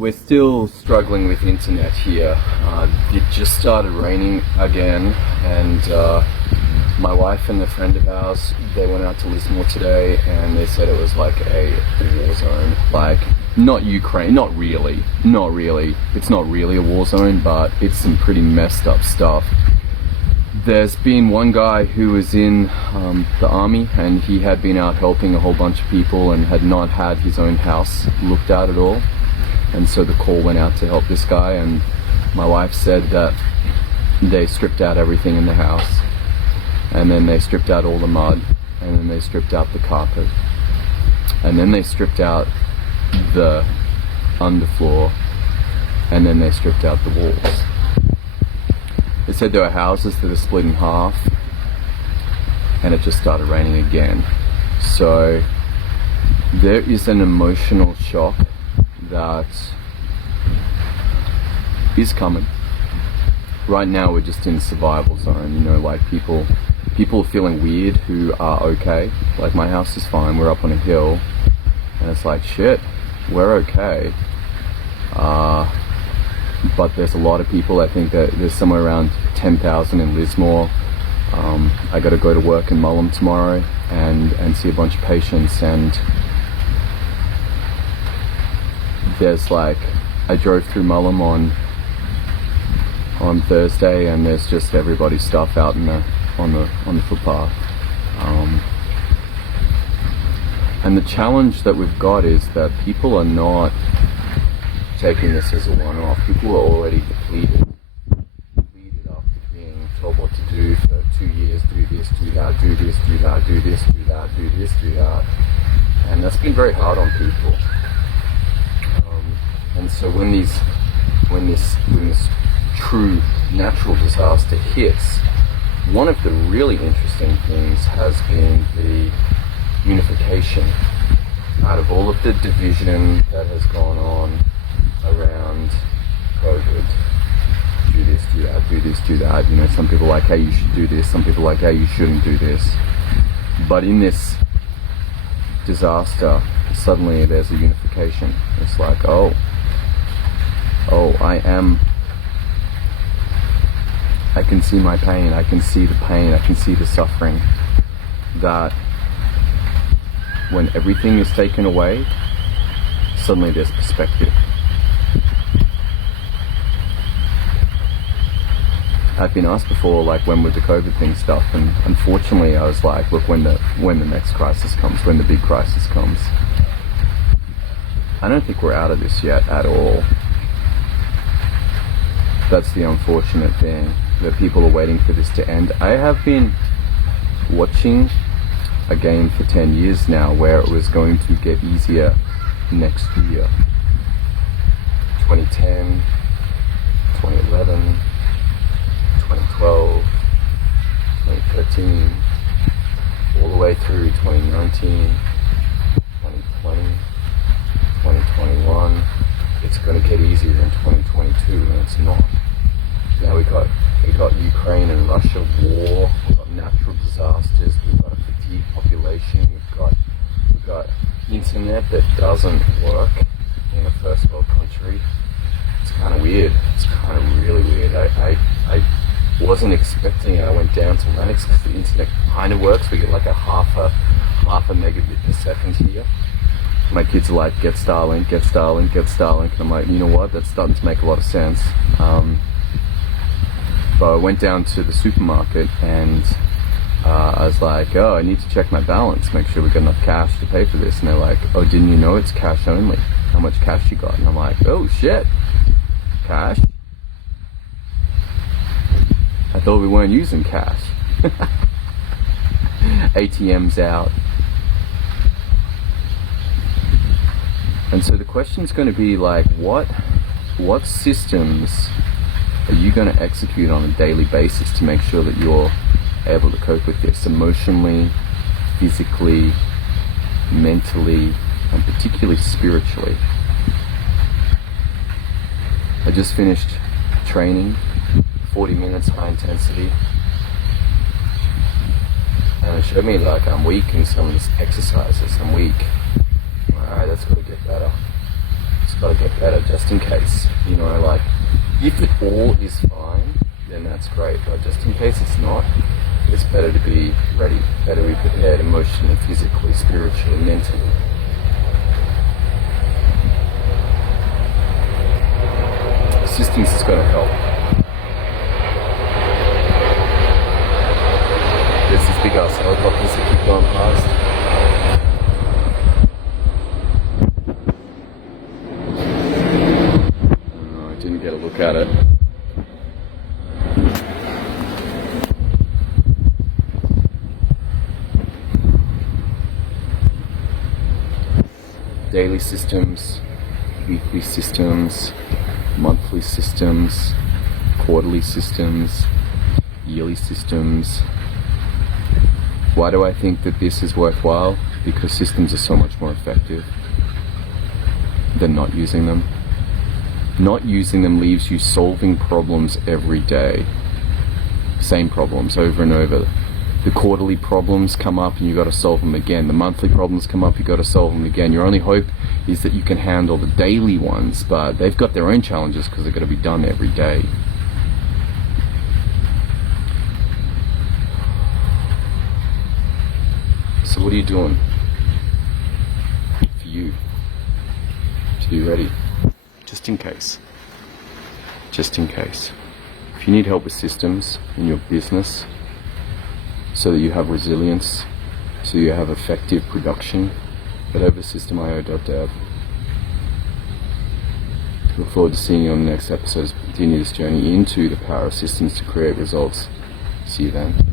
we're still struggling with internet here. It just started raining again, and my wife and a friend of ours, they went out to Lismore today, and they said it was like a war zone. Like, not Ukraine, not really. It's not really a war zone, but it's some pretty messed up stuff. There's been one guy who was in the army, and he had been out helping a whole bunch of people and had not had his own house looked at all. And so the call went out to help this guy, and my wife said that they stripped out everything in the house, and then they stripped out all the mud, and then they stripped out the carpet, and then they stripped out the underfloor, and then they stripped out the walls. They said there were houses that are split in half, and it just started raining again. So there is an emotional shock that is coming. Right now we're just in survival zone, you know, like people are feeling weird who are okay. Like, my house is fine, we're up on a hill, and it's like, shit, we're okay. But there's a lot of people. I think that there's somewhere around 10,000 in Lismore. I got to go to work in Mullum tomorrow and see a bunch of patients, and there's like, I drove through Mullum on Thursday, and there's just everybody's stuff out on the footpath. And the challenge that we've got is that people are not taking this as a one-off. People are already depleted after being told what to do for 2 years. Do this, do that, do this, do that, do this, do that, do this, do that. And that's been very hard on people. And so when this true natural disaster hits, one of the really interesting things has been the unification out of all of the division that has gone on around COVID. Do this, do that, do this, do that. You know, some people are like, hey, you should do this. Some people are like, hey, you shouldn't do this. But in this disaster, suddenly there's a unification. It's like, oh, I can see my pain, I can see the pain, I can see the suffering. That when everything is taken away, suddenly there's perspective. I've been asked before, like, when would the COVID thing stuff, and unfortunately I was like, look, when the next crisis comes, when the big crisis comes. I don't think we're out of this yet at all. That's the unfortunate thing, that people are waiting for this to end. I have been watching a game for 10 years now where it was going to get easier next year. 2010, 2011, 2012, 2013, all the way through 2019, 2020, 2021. It's going to get easier in 2022, and it's not. Now we got Ukraine and Russia war, we've got natural disasters, we've got a fatigued population, we've got internet that doesn't work in a first world country. It's kind of weird. It's kind of really weird. I wasn't expecting it. I went down to Lennox because the internet kind of works. We get like a half a megabit per second here. My kids are like, get Starlink, get Starlink, get Starlink. And I'm like, you know what? That's starting to make a lot of sense. But I went down to the supermarket, and I was like, oh, I need to check my balance, make sure we got enough cash to pay for this. And they're like, oh, didn't you know it's cash only? How much cash you got? And I'm like, oh shit, cash? I thought we weren't using cash. ATMs out. And so the question's going to be like, what systems are you going to execute on a daily basis to make sure that you're able to cope with this emotionally, physically, mentally, and particularly spiritually? I just finished training, 40 minutes high intensity, and it showed me like I'm weak in some of the exercises. I'm weak. Alright, that's got to get better. It's gotta get better just in case. You know, like, if it all is fine, then that's great, but just in case it's not, it's better to be ready, better to be prepared emotionally, physically, spiritually, mentally. Systems is going to help. There's these big ass helicopters that keep going past. I didn't get a look at it. Daily systems, weekly systems, monthly systems, quarterly systems, yearly systems. Why do I think that this is worthwhile? Because systems are so much more effective than not using them. Not using them leaves you solving problems every day. Same problems over and over. The quarterly problems come up and you got to solve them again. The monthly problems come up, you got to solve them again. Your only hope is that you can handle the daily ones, but they've got their own challenges because they've got to be done every day. So what are you doing for you to be ready? Just in case. Just in case. If you need help with systems in your business, so that you have resilience, so you have effective production, head over to systemio.dev. Look forward to seeing you on the next episode as we continue this journey into the power of systems to create results. See you then.